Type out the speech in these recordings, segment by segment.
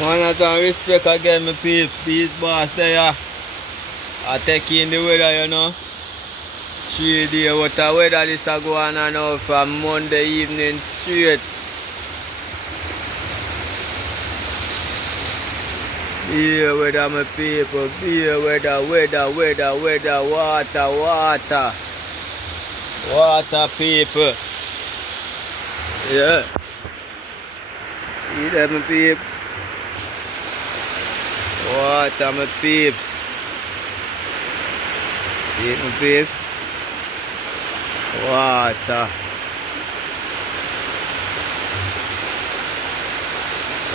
Man, and respect again, my peeps. Peace boss there. I take in the weather, you know. 3 days, what a weather this a go on and now from Monday evening straight. Beer weather, my people. Beer weather, water. Water, people. Yeah. See them, my peeps. Water, my peeps. See it, my peeps. Water.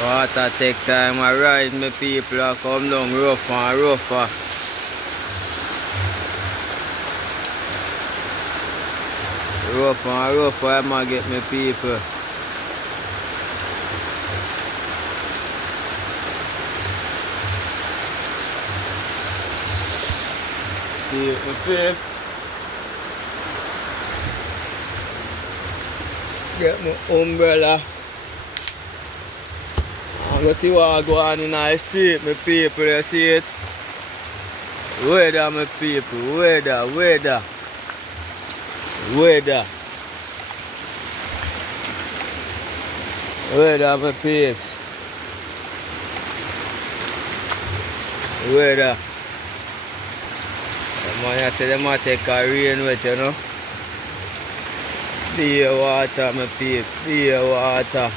Water take time to rise, my people. I come down rougher and rougher. Rougher and rougher, I might get my people. See it, my peeps. Get my umbrella. I'm gonna see what I go on in the street, my people, you see it? Weather, my people, weather. Weather, my peeps. Weather. The man I say they might take a rain with, you know? Beer water, my peeps, beer water.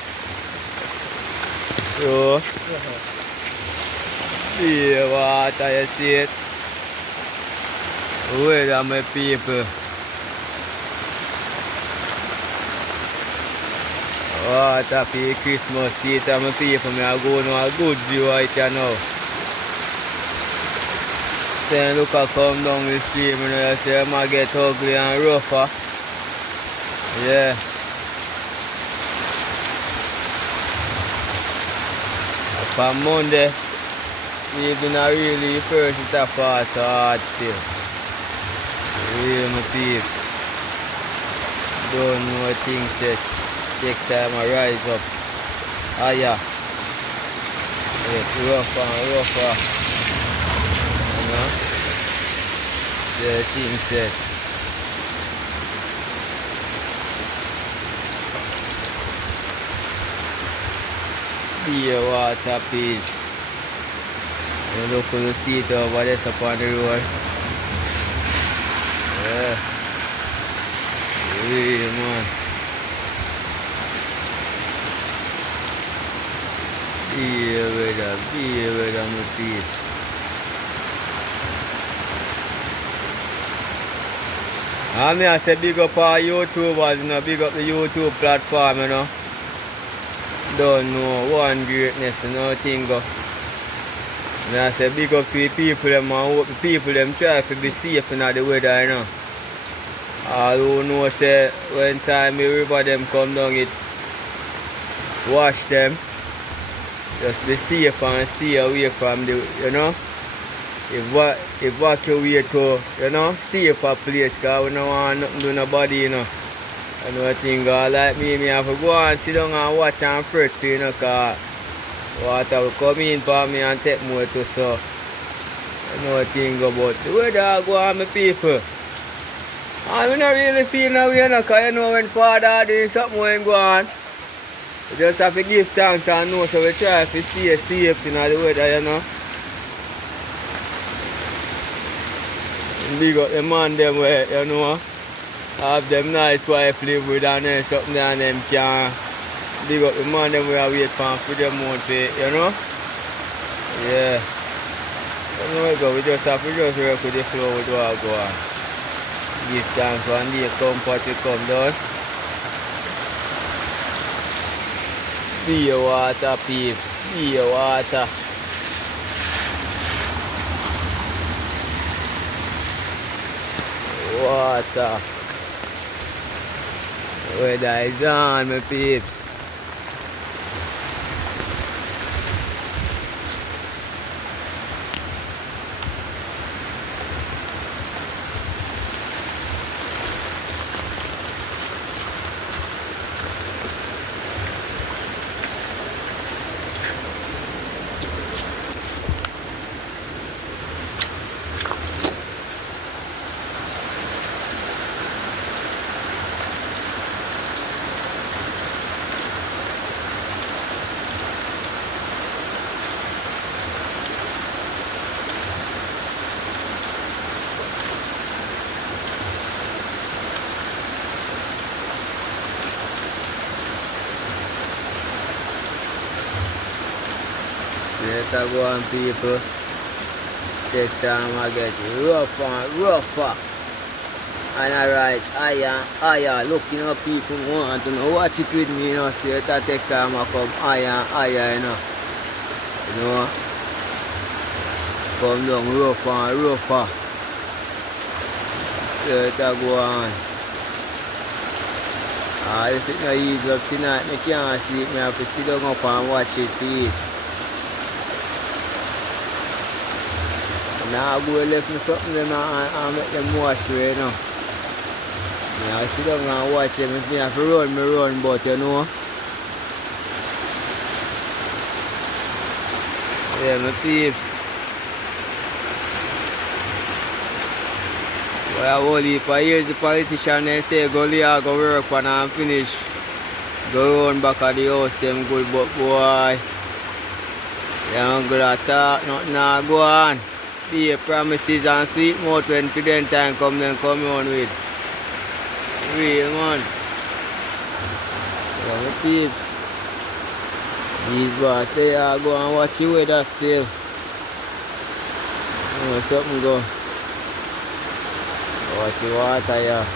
So, beer water, you see it? Weather, my people. Water for the Christmas season, my people. I go on a good view right here now. Then look at come down the stream, you know, you see I might get ugly and rougher. Yeah. On Monday, evening I really first it a fall so hard still. Real my peeps. Don't know things yet. Take time to rise up. Higher. It's rougher and rougher. You know? The things yet. Beer water, peach. You look at the seat over there upon the road. Yeah. Really, man. Beer weather, my peach. I say big up our YouTubers, you know, big up the YouTube platform, you know. Don't know one greatness, you know, thing go. And I say big up to the people them and hope the people them try to be safe in the weather, you know. All who know say when time the river them come down it wash them. Just be safe and stay away from the, you know. Evacuate to, you know, safer place because we don't want nothing to nobody, you know. I know a thing like me have to go and sit down and watch and fret, you know, because water will come in for me and take more to so. I know a thing about the weather go on, my people. And we don't really feel no way, you know, because you know when Father doing something when go on, we just have to give thanks and know, so we try to stay safe in the weather, you know. Big up the man them where, you know, have them nice wife live with and then something and them can big up the man them where wait for them month, you know. Yeah. You know we go, we just have to just work with the flow with what go on. Give thanks one day comfort to come down. Beer water, peeps. Beer water. Water. Weather is on, my peeps. Let us go on, people. This time I get rougher and rougher. And alright, higher, looking up people want to know, watch it with me, you know, see it take time I come higher, you know. You know, come down rougher and rougher. See it go on. If it not easy up tonight, I can't sleep, I have to sit down up and watch it to eat. Now I go left me something them and make them wash away, you know. I sit down and watch them. If I have to run, but you know. Yeah, my peeps. Well, I hold heap of years the politician they say go there, go work and finish. Go run back at the house, them good, but boy. They don't go to talk, nothing now go on. Be promises and sweet mouth when the time come, then come on with. Real man. So my peeps. These boys they are go and watch the weather still. Oh, something go. Watch the water here.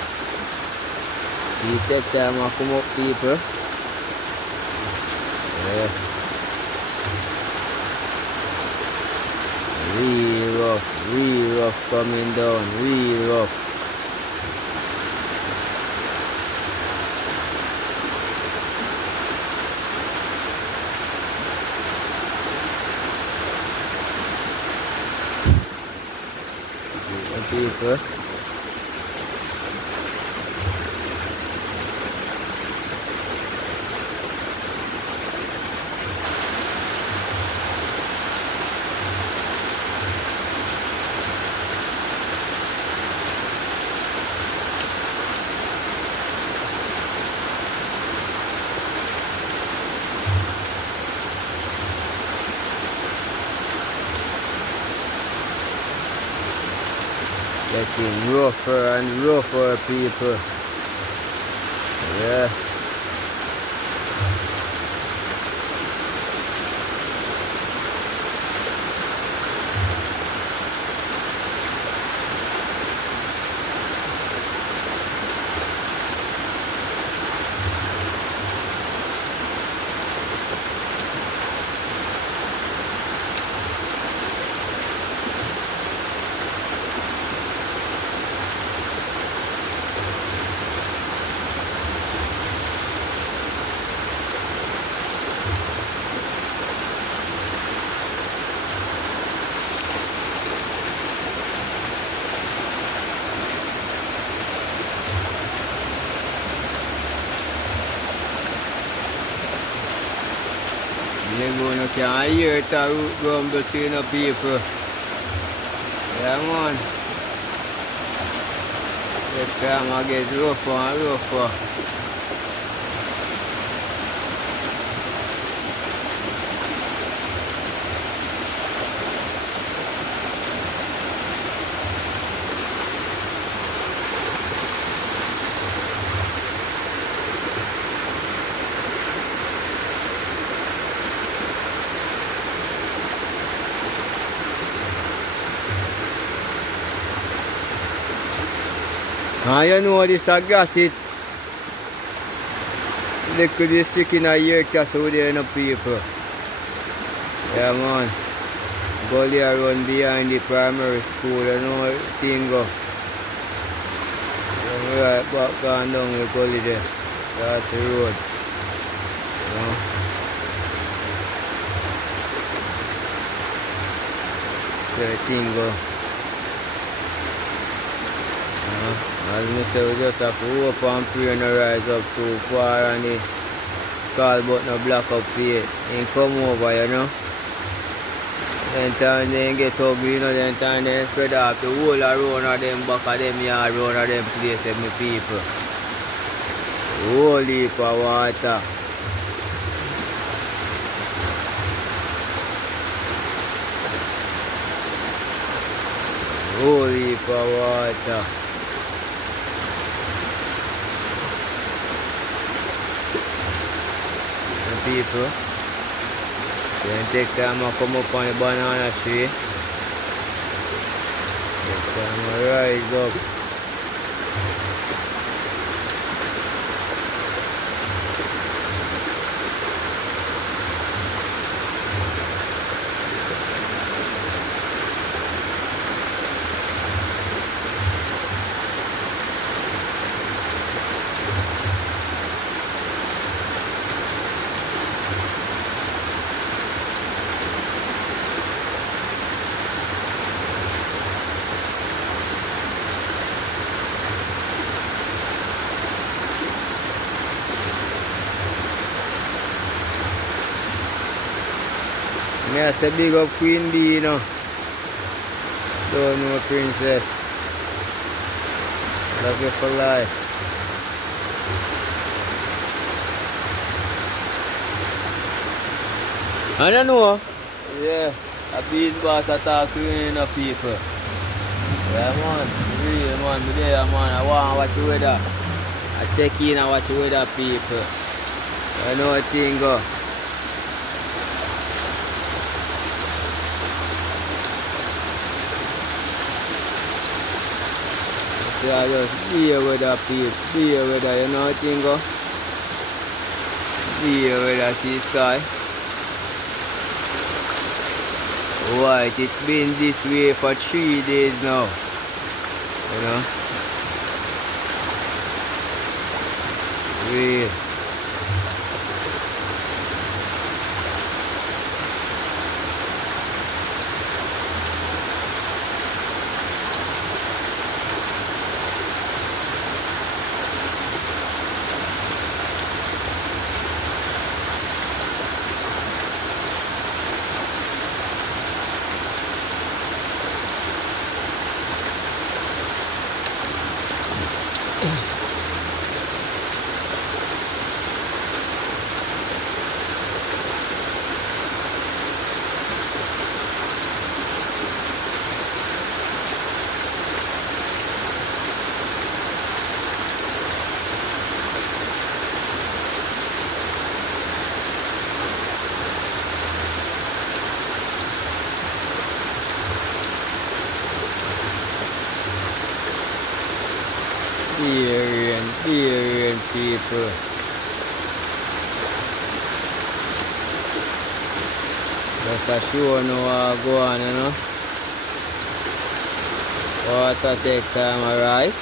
See take time to come up people. Yeah. Real rough coming down, real rough. People. Getting rougher and rougher, people. Yeah. You can't hear it rumble between the people. Yeah, man. This time I get rougher and rougher. And you know this a gas it. Look at this stick in a year cast out there in the people. Yeah man. Go there run behind the primary school, you know the thing go. Right back down the gully there. That's the road. You know. So the thing go. As I say, we just have to hope and pray and rise up too far and the call but no block up here and come over, you know. Then time they get ugly, you know, then time they spread out the whole around of them back of them yard, around of them places, my people. Whole heap of water. Whole heap of water. People. Then take time to come up on the banana tree. Take time to rise up. I say big up Queen Bee, you know. Don't know princess. Love you for life. I don't know. Yeah, I've been boss I talk to enough people. Yeah man, real man, me there man. I want to watch the weather. I check in and watch the weather people. I know what thing go. Yeah, just be a weather people, be a weather, you know what thing go? Be a weather, see sky. Right, it's been this way for 3 days now. You know? Real. Dear people. Just a show now go on, you know. Water take time arrive.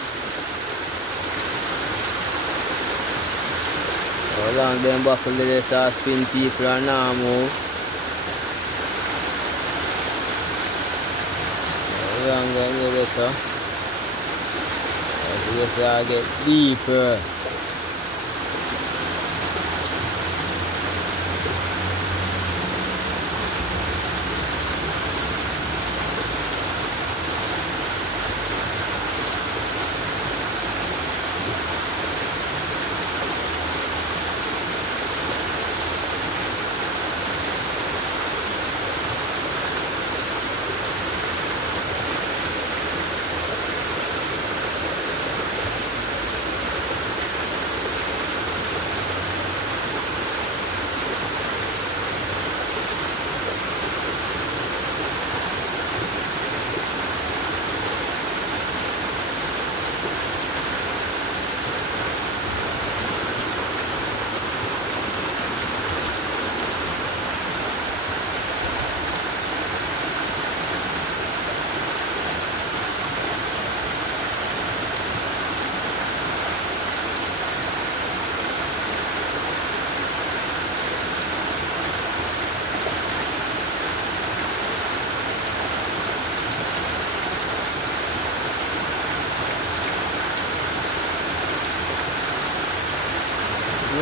How long them buckle they start spin people and now move. How long them do this, huh? Yes, I get deeper.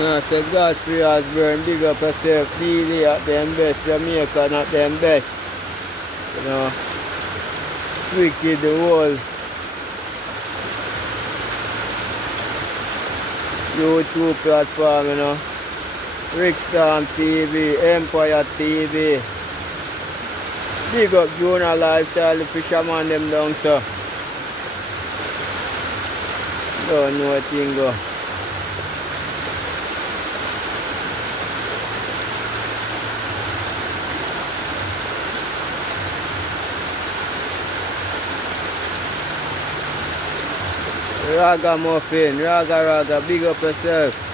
I said Godfrey Osborne, big up yourself, really at them best, Jamaica not them best. You know, wicked the whole YouTube platform, you know. Rickstorm TV, Empire TV. Big up Jonah Lifestyle, the fisherman them down so. Don't know what thing go. Ragamuffin, raga, big up yourself.